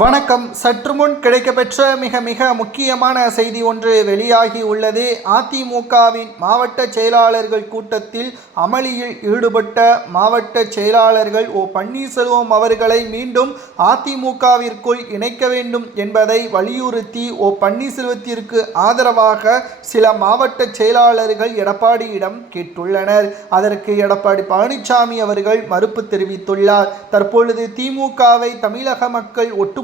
வணக்கம். சற்று முன் கிடைக்கப்பெற்ற மிக முக்கியமான செய்தி ஒன்று வெளியாகி உள்ளது. அதிமுகவின் மாவட்ட செயலாளர்கள் கூட்டத்தில் அமளியில் ஈடுபட்ட மாவட்ட செயலாளர்கள் பன்னீர்செல்வம் அவர்களை மீண்டும் அதிமுகவிற்குள் இணைக்க வேண்டும் என்பதை வலியுறுத்தி பன்னீர்செல்வத்திற்கு ஆதரவாக சில மாவட்ட செயலாளர்கள் எடப்பாடியிடம் கேட்டுள்ளனர். அதற்கு எடப்பாடி பழனிசாமி அவர்கள் மறுப்பு தெரிவித்துள்ளார். தற்பொழுது திமுகவை தமிழக மக்கள் ஒட்டுமொத்தமாக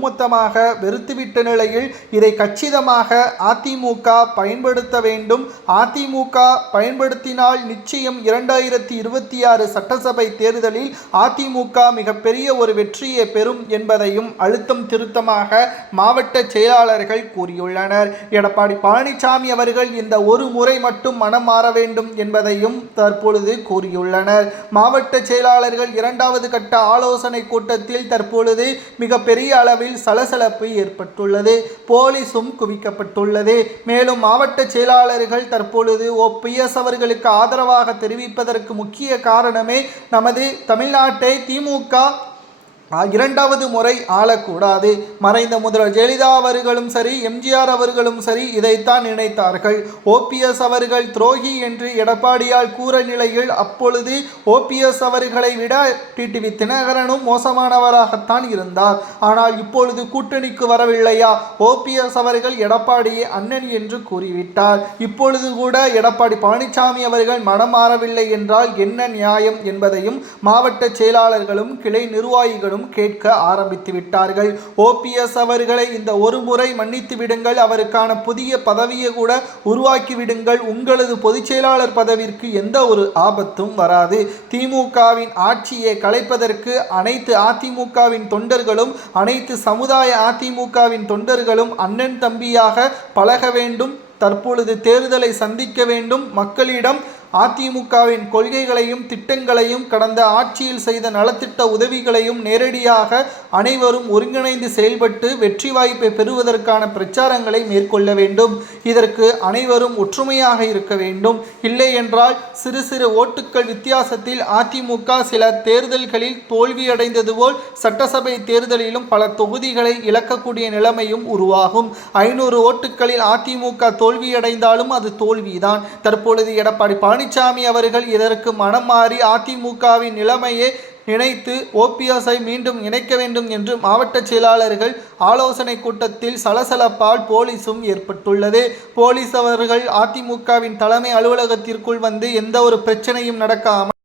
வெறுத்துவிட்ட நிலையில் இதை கச்சிதமாக அதிமுக பயன்படுத்த வேண்டும். அதிமுக பயன்படுத்தினால் நிச்சயம் 2026 சட்டசபை தேர்தலில் அதிமுக மிகப்பெரிய ஒரு வெற்றியை பெறும் என்பதையும் அழுத்தம் திருத்தமாக மாவட்ட செயலாளர்கள் கூறியுள்ளனர். எடப்பாடி பழனிசாமி அவர்கள் இந்த ஒரு முறை மட்டும் மனம் மாற வேண்டும் என்பதையும் தற்பொழுது கூறியுள்ளனர். மாவட்ட செயலாளர்கள் இரண்டாவது கட்ட ஆலோசனை கூட்டத்தில் தற்பொழுது மிகப்பெரிய அளவில் சலசலப்பு ஏற்பட்டுள்ளது. போலீசும் குவிக்கப்பட்டுள்ளது. மேலும் மாவட்ட செயலாளர்கள் தற்பொழுது OPS அவர்களுக்கு ஆதரவாக தெரிவிப்பதற்கு முக்கிய காரணமே நமது தமிழ்நாட்டை திமுக இரண்டாவது முறை ஆளக்கூடாது. மறைந்த முதல்வர் ஜெயலலிதா அவர்களும் சரி, எம்ஜிஆர் அவர்களும் சரி இதைத்தான் நினைத்தார்கள். OPS அவர்கள் துரோகி என்று எடப்பாடியால் கூற நிலையில் அப்பொழுது OPS அவர்களை விட டிடிவி தினகரனும் மோசமானவராகத்தான் இருந்தார். ஆனால் இப்பொழுது கூட்டணிக்கு வரவில்லையா? OPS அவர்கள் எடப்பாடியை அண்ணன் என்று கூறிவிட்டார். இப்பொழுது கூட எடப்பாடி பழனிசாமி அவர்கள் மனம் மாறவில்லை என்றால் என்ன நியாயம் என்பதையும் மாவட்ட செயலாளர்களும் கிளை நிர்வாகிகளும் கேட்க ஆரம்பித்து விட்டார்கள். OPS அவர்களை இந்த ஒரு முறை மன்னித்து விடுங்கள், அவருக்கான புதிய பதவியை கூட உருவாக்கி விடுங்கள், உங்களது பொதுச் செயலாளர் பதவிற்கு எந்த ஒரு ஆபத்தும் வராது. திமுகவின் ஆட்சியை கலைப்பதற்கு அனைத்து அதிமுகவின் தொண்டர்களும் அனைத்து சமுதாய அதிமுகவின் தொண்டர்களும் அண்ணன் தம்பியாக பழக வேண்டும். தற்பொழுது தேர்தலை சந்திக்க வேண்டும். மக்களிடம் அதிமுகவின் கொள்கைகளையும் திட்டங்களையும் கடந்த ஆட்சியில் செய்த நலத்திட்ட உதவிகளையும் நேரடியாக அனைவரும் ஒருங்கிணைந்து செயல்பட்டு வெற்றி வாய்ப்பை பெறுவதற்கான பிரச்சாரங்களை மேற்கொள்ள வேண்டும். இதற்கு அனைவரும் ஒற்றுமையாக இருக்க வேண்டும். இல்லை என்றால் சிறு சிறு ஓட்டுக்கள் வித்தியாசத்தில் அதிமுக சில தேர்தல்களில் தோல்வியடைந்தது போல் சட்டசபை தேர்தலிலும் பல தொகுதிகளை இழக்கக்கூடிய நிலைமையும் உருவாகும். 500 ஓட்டுக்களில் அதிமுக தோல்வியடைந்தாலும் அது தோல்விதான். தற்பொழுது எடப்பாடி பழனிசாமி அவர்கள் இதற்கு மனம் மாறி அதிமுகவின் நிலைமையை நினைத்து OPSஐ மீண்டும் இணைக்க வேண்டும் என்று மாவட்ட செயலாளர்கள் ஆலோசனை கூட்டத்தில் சலசலப்பால் போலீசும் ஏற்பட்டுள்ளது. போலீஸ் அவர்கள் அதிமுகவின் தலைமை அலுவலகத்திற்குள் வந்து எந்த ஒரு பிரச்சனையும் நடக்காமல்